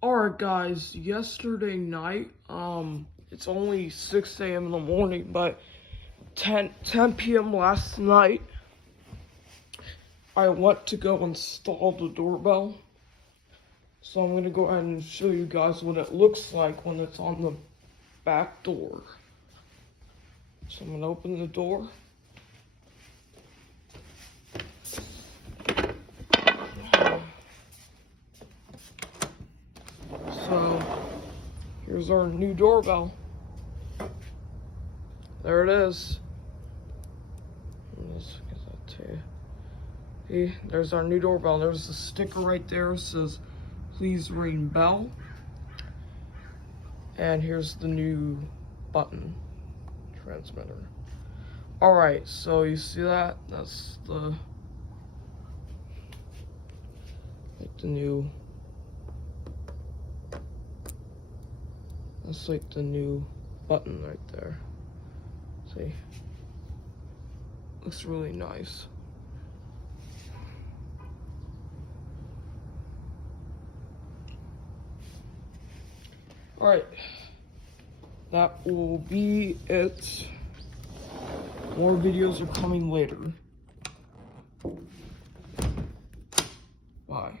Alright guys, yesterday night, it's only 6 a.m. in the morning, but 10 p.m. last night, I went to go install the doorbell. So I'm gonna go ahead and show you guys what it looks like when it's on the back door. So I'm gonna open the door. So here's our new doorbell. There it is. Let's get that to you. See, there's our new doorbell. There's the sticker right there. It says, "Please ring bell." And here's the new button transmitter. Alright, so you see that? That's the new. That's like the new button right there. See? Looks really nice. Alright. That will be it. More videos are coming later. Bye.